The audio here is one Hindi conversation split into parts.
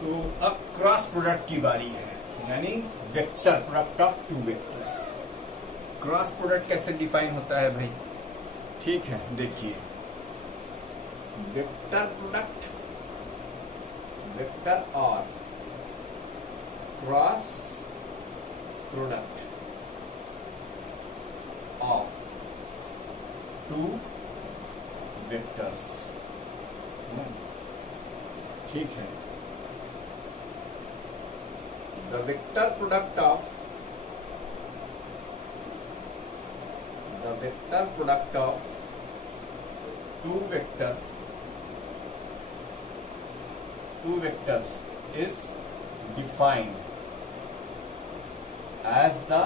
तो अब क्रॉस प्रोडक्ट की बारी है, यानी vector product of two vectors. Cross product कैसे डिफाइन होता है भाई? ठीक है, देखिए वेक्टर प्रोडक्ट, वेक्टर और cross product of two vectors. ठीक है, the vector product of two vectors is defined as the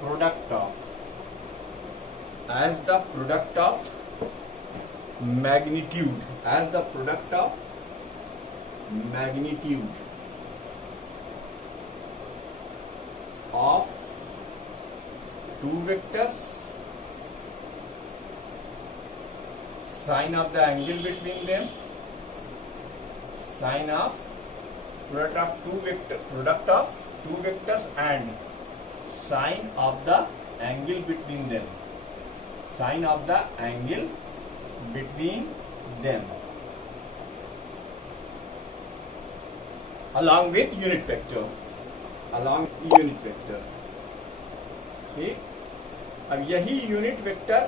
product of magnitude, of two vectors, sine of the angle between them, sine of product of two vectors and sine of the angle between them, along with unit vector, ठीक। अब यही यूनिट वेक्टर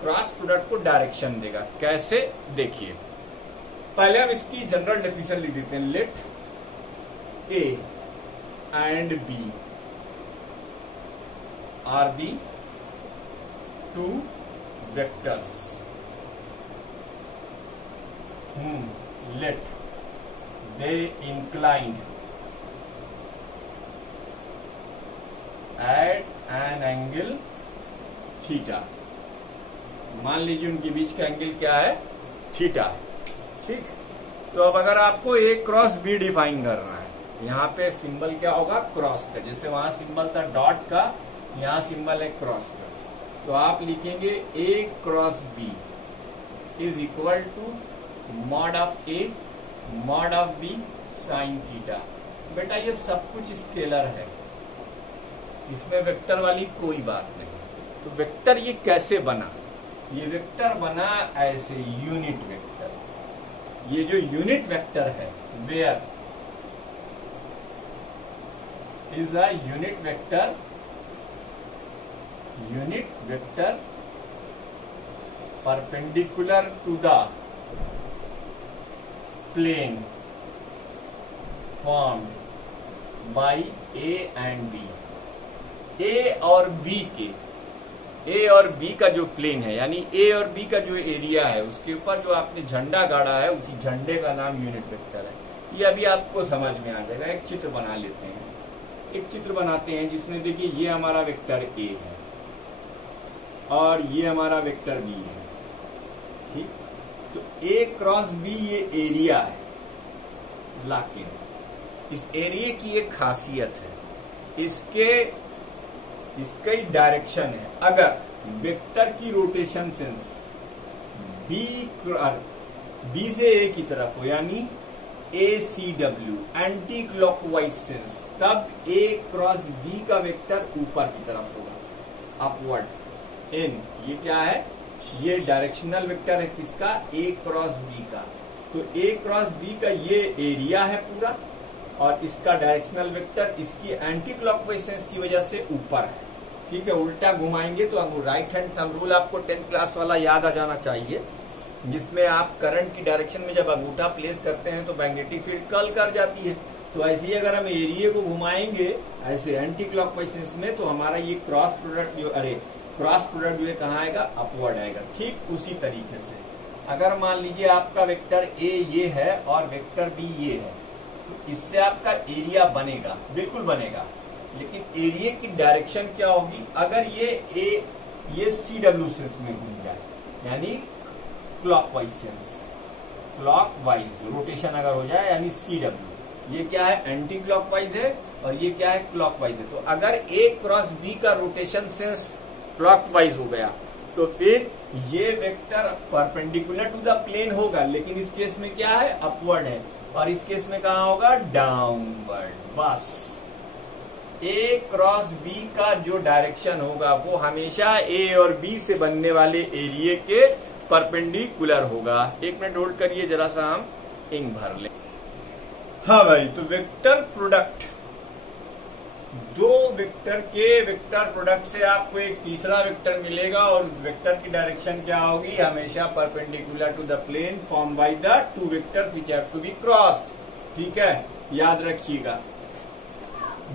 क्रॉस प्रोडक्ट को डायरेक्शन देगा। कैसे? देखिए, पहले हम इसकी जनरल डेफिनेशन लिख देते हैं। Let A and B are the two vectors let they inclined at an angle theta. मान लीजिए उनके बीच का एंगल क्या है? थीटा। ठीक, तो अब अगर आपको ए क्रॉस बी डिफाइन करना है, यहाँ पे सिंबल क्या होगा? क्रॉस का। जैसे वहां सिंबल था डॉट का, यहाँ सिंबल है क्रॉस का। तो आप लिखेंगे A cross B is equal to mod of A mod of B sine theta. बेटा ये सब कुछ स्केलर है, इसमें वेक्टर वाली कोई बात नहीं। तो वेक्टर ये कैसे बना? ये वेक्टर बना ऐसे, यूनिट वेक्टर। ये जो यूनिट वेक्टर है, where is a unit vector perpendicular to the plane formed by A and B. A और बी का जो प्लेन है, यानी ए और बी का जो एरिया है, उसके ऊपर जो आपने झंडा गाड़ा है, उसी झंडे का नाम यूनिट वेक्टर है। ये अभी आपको समझ में आ जाएगा। एक चित्र बना लेते हैं, एक चित्र बनाते हैं जिसमें देखिए ये हमारा वेक्टर ए है और ये हमारा वेक्टर बी है। ठीक, तो ए क्रॉस बी ये एरिया है, लेकिन इस एरिया की एक खासियत है, इसका डायरेक्शन है। अगर वेक्टर की रोटेशन सेंस बी से ए की तरफ हो, यानी ACW एंटी क्लॉकवाइज सेंस, तब ए क्रॉस बी का वेक्टर ऊपर की तरफ होगा, अपवर्ड। एन ये क्या है? ये डायरेक्शनल वेक्टर है किसका? ए क्रॉस बी का। तो ए क्रॉस बी का ये एरिया है पूरा, और इसका डायरेक्शनल वेक्टर इसकी एंटी क्लॉकवाइज सेंस की वजह से ऊपर है। ठीक है, उल्टा घुमाएंगे तो राइट हैंड थंब रूल आपको 10th क्लास वाला याद आ जाना चाहिए, जिसमें आप करंट की डायरेक्शन में जब अंगूठा प्लेस करते हैं तो मैग्नेटिक फील्ड कर्ल कर जाती है। तो ऐसे ही अगर हम एरिया को घुमाएंगे ऐसे एंटी क्लॉकवाइज सेंस में, तो हमारा ये क्रॉस प्रोडक्ट जो है कहाँ आएगा? अपवर्ड आएगा। ठीक उसी तरीके से अगर मान लीजिए आपका वेक्टर ए ये है और वेक्टर बी ये है, तो इससे आपका एरिया बनेगा, बिल्कुल बनेगा। लेकिन एरिया की डायरेक्शन क्या होगी? अगर ये CW सेंस में घूम जाए, यानी क्लॉकवाइज सेंस, क्लॉकवाइज रोटेशन अगर हो जाए, यानी CW। ये क्या है? एंटी क्लॉकवाइज है, और ये क्या है? क्लॉकवाइज है। तो अगर ए क्रॉस बी का रोटेशन सेंस क्लॉकवाइज हो गया, तो फिर ये vector perpendicular to the plane होगा, लेकिन इस केस में क्या है? अपवर्ड है। और इस केस में कहाँ होगा, डाउनवर्ड। बस ए क्रॉस बी का जो डायरेक्शन होगा वो हमेशा ए और बी से बनने वाले एरिया के परपेंडिकुलर होगा। एक मिनट होल्ड करिए, जरा सा हम इंक भर ले। हाँ भाई, तो वेक्टर प्रोडक्ट, दो वेक्टर के वेक्टर प्रोडक्ट से आपको एक तीसरा वेक्टर मिलेगा और वेक्टर की डायरेक्शन क्या होगी, हमेशा perpendicular to the plane form by the two vector which have to be crossed. ठीक है, याद रखिएगा,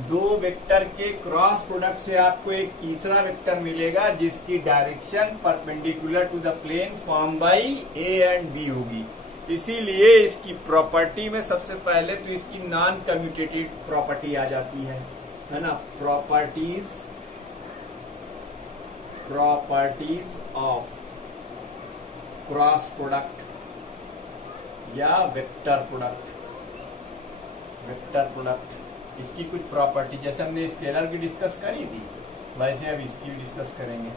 दो वेक्टर के क्रॉस प्रोडक्ट से आपको एक तीसरा वेक्टर मिलेगा जिसकी direction perpendicular to the plane form by A and B होगी। इसीलिए इसकी प्रॉपर्टी में सबसे पहले तो इसकी नॉन कम्यूटेटिव प्रॉपर्टी आ जाती है ना, प्रॉपर्टीज ऑफ क्रॉस प्रोडक्ट या वेक्टर प्रोडक्ट। इसकी कुछ प्रॉपर्टी, जैसे हमने स्केलर की डिस्कस करी थी वैसे अब इसकी भी डिस्कस करेंगे।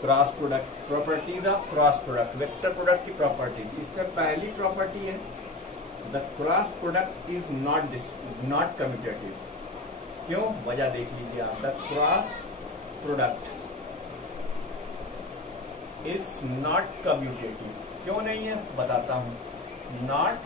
Cross product, properties of cross product, vector product की प्रॉपर्टी। इसमें पहली प्रॉपर्टी है the cross product is not commutative. क्यों, वजह देख लीजिए आप, the cross product is not commutative. क्यों नहीं है, बताता हूं। नॉट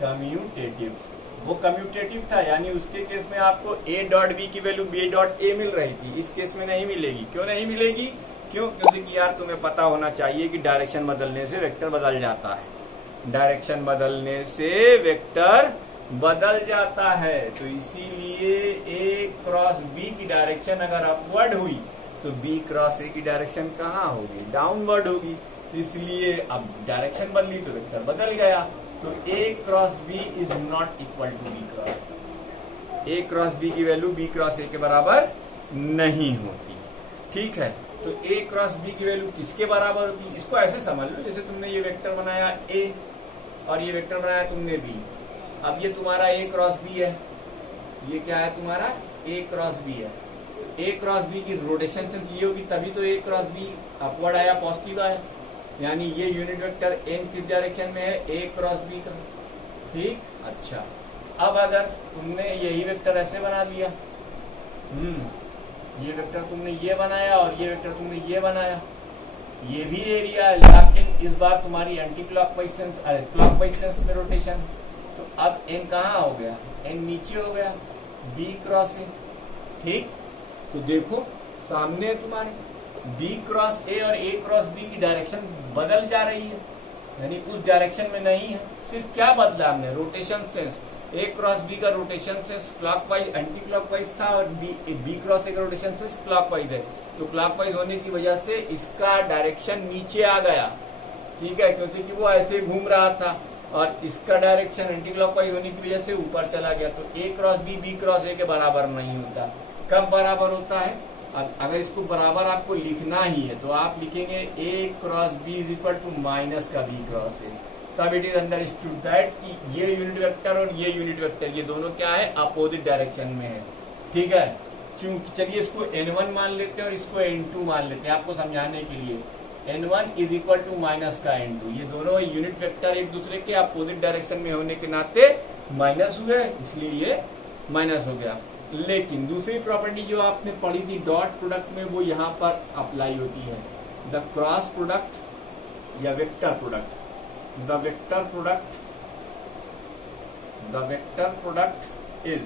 कम्यूटेटिव, वो कम्यूटेटिव था, यानी उसके केस में आपको a डॉट बी की वैल्यू b डॉट a मिल रही थी, इस केस में नहीं मिलेगी। क्यों नहीं मिलेगी, क्योंकि यार तुम्हें पता होना चाहिए कि डायरेक्शन बदलने से वेक्टर बदल जाता है, डायरेक्शन बदलने से वेक्टर बदल जाता है। तो इसीलिए a क्रॉस b की डायरेक्शन अगर अपवर्ड हुई तो b क्रॉस a की डायरेक्शन कहाँ होगी, डाउनवर्ड होगी। इसलिए अब डायरेक्शन बदली तो वेक्टर बदल गया। तो a cross b is not equal to b cross a cross b की वैल्यू b क्रॉस a के बराबर नहीं होती। ठीक है, तो a क्रॉस b की वैल्यू किसके बराबर होती, इसको ऐसे समझ लो जैसे तुमने ये वेक्टर बनाया a और ये वेक्टर बनाया तुमने b। अब ये तुम्हारा a क्रॉस b है, ये क्या है तुम्हारा a क्रॉस b है। a क्रॉस b की रोटेशन सेंस ये होगी, तभी तो a क्रॉस b अपवर्ड आया, पॉजिटिव आया, यानी ये यूनिट वेक्टर n किस डायरेक्शन में है, a क्रॉस b का। ठीक, अच्छा, अब अगर तुमने यही वेक्टर ऐसे बना दिया, ये वेक्टर तुमने ये बनाया और ये वेक्टर तुमने ये बनाया, ये भी एरिया है, लेकिन इस बार तुम्हारी anti clockwise sense, clockwise sense में रोटेशन। तो अब n कहाँ हो गया, n नीचे हो गया, b क्रॉस a। ठीक, तो देखो सामने तुम्हारे b क्रॉस a और a क्रॉस b की डायरेक्शन बदल जा रही है, यानी उस डायरेक्शन में नहीं है, सिर्फ क्या बदला हमने, rotation sense. a cross b का rotation sense clockwise anti clockwise था और b क्रॉस a का रोटेशन सेंस क्लॉकवाइज है। तो क्लॉकवाइज होने की वजह से इसका डायरेक्शन नीचे आ गया। ठीक है, क्योंकि वो ऐसे घूम रहा था और इसका डायरेक्शन एंटी क्लॉकवाइज होने की वजह से ऊपर चला गया। तो a cross b cross a के बराबर नहीं होता। कब बराबर होता है, अगर इसको बराबर आपको लिखना ही है तो आप लिखेंगे a cross b is equal to minus का b क्रॉस a। तब इट इज अंडरस्टूड दैट कि ये यूनिट वेक्टर और ये यूनिट वेक्टर ये दोनों क्या है, अपोजिट डायरेक्शन में है। ठीक है, चूंकि चलिए इसको n1 मान लेते हैं और इसको n2 मान लेते हैं आपको समझाने के लिए। n1 is equal to minus का n2, ये दोनों यूनिट वेक्टर एक दूसरे के अपोजिट डायरेक्शन में होने के नाते माइनस हुए, इसलिए ये माइनस हो गया। लेकिन दूसरी प्रॉपर्टी जो आपने पढ़ी थी डॉट प्रोडक्ट में, वो यहाँ पर अप्लाई होती है। द क्रॉस प्रोडक्ट या vector product, the vector product is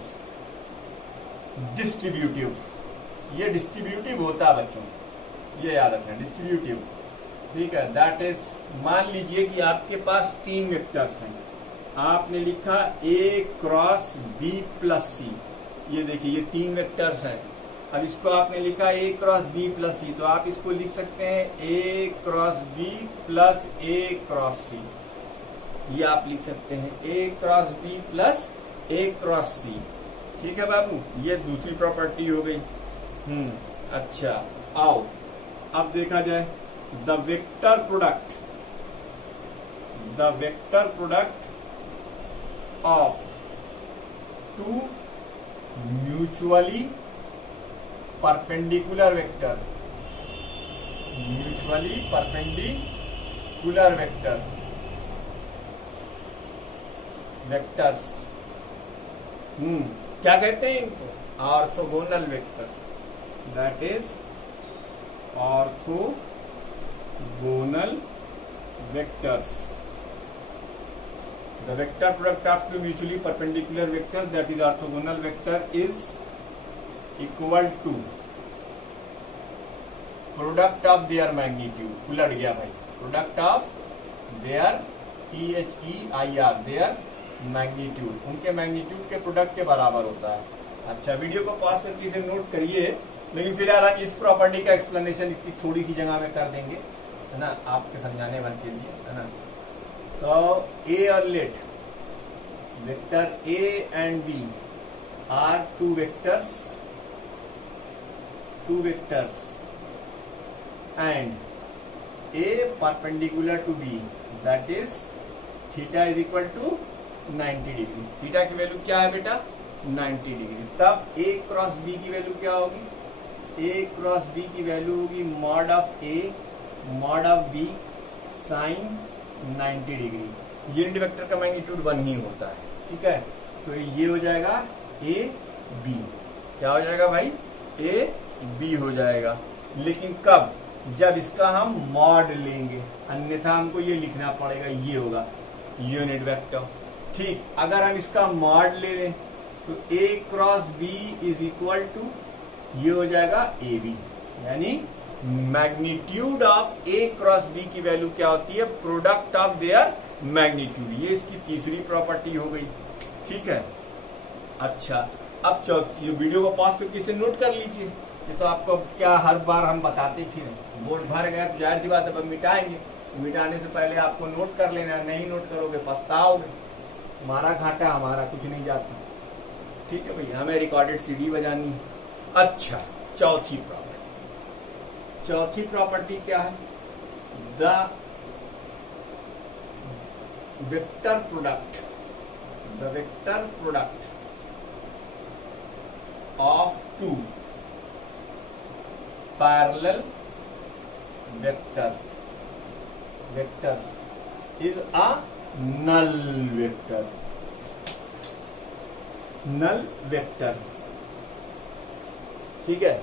distributive. ये डिस्ट्रीब्यूटिव होता है बच्चों, ये याद रखना, डिस्ट्रीब्यूटिव। ठीक है, दैट इज, मान लीजिए कि आपके पास तीन वेक्टर्स हैं, आपने लिखा a cross b plus c। ये देखिए ये तीन वेक्टर्स हैं। अब इसको आपने लिखा a क्रॉस b प्लस सी, तो आप इसको लिख सकते हैं a cross b plus a cross c। ये आप लिख सकते हैं a cross b plus a cross c। ठीक है बाबू, ये दूसरी प्रॉपर्टी हो गई। अच्छा, आओ अब देखा जाए the vector product of two mutually perpendicular vector, vectors. क्या कहते हैं इनको? Orthogonal vectors. That is orthogonal vectors. The vector product of two mutually perpendicular vectors, that is orthogonal vector, is equal to product of their magnitude। उलट गया भाई, product of their THEIR, their magnitude, उनके मैग्नीट्यूड के प्रोडक्ट के बराबर होता है। अच्छा, वीडियो को पॉज करके इसे नोट करिए, लेकिन फिलहाल हम इस प्रॉपर्टी का एक्सप्लेनेशन इतनी थोड़ी सी जगह में कर देंगे, है ना, आपके समझाने भर के लिए, है ना। तो ए और let vector A and B are two vectors and A perpendicular to B, that is theta is equal to 90 degree. Theta की वैल्यू क्या है बेटा? 90 डिग्री। तब ए क्रॉस बी की वैल्यू क्या होगी? ए क्रॉस बी की वैल्यू होगी mod of A mod of B sine 90 degree. Unit vector का मैग्नीट्यूड 1 ही होता है, ठीक है। तो ये हो जाएगा ए बी। क्या हो जाएगा भाई? ए बी हो जाएगा। लेकिन कब? जब इसका हम मॉड लेंगे, अन्यथा हमको ये लिखना पड़ेगा, ये होगा यूनिट वेक्टर। ठीक, अगर हम इसका मॉड ले लें तो A cross B is equal to, ये हो जाएगा ए बी, यानी magnitude of A cross B की वैल्यू क्या होती है? Product of their magnitude. ये इसकी तीसरी प्रॉपर्टी हो गई, ठीक है। अच्छा, अब चौथी, ये वीडियो को पॉज करके इसे नोट कर लीजिए। ये तो आपको क्या हर बार हम बताते फिर, बोर्ड भर गया तो जाहिर सी बात है, अब मिटाएंगे। मिटाने से पहले आपको नोट कर लेना, नहीं नोट करोगे पछताओगे। हमारा घाटा, हमारा कुछ नहीं जाता, ठीक है भैया। हमें रिकॉर्डेड सीडी बजानी है। अच्छा, चौथी प्रॉपर्टी क्या है? The vector product of two parallel vectors is a null vector, ठीक है।